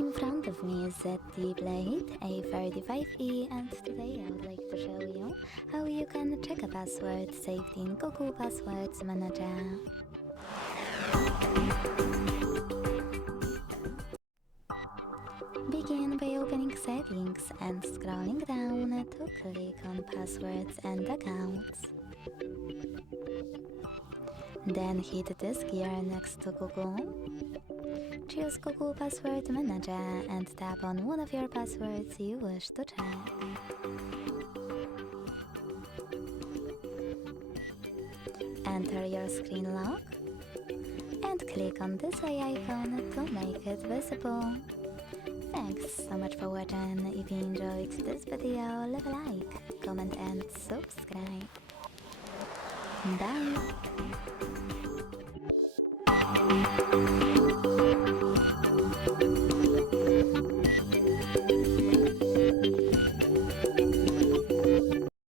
In front of me is ZTE Blade A35e, and today I would like to show you how you can check a password saved in Google Passwords Manager. Begin by opening Settings and scrolling down to click on Passwords and Accounts. Then hit this gear next to Google. Choose Google Password Manager and tap on one of your passwords you wish to check. Enter your screen lock and click on this eye icon to make it visible. Thanks so much for watching. If you enjoyed this video, leave a like, comment and subscribe. Bye!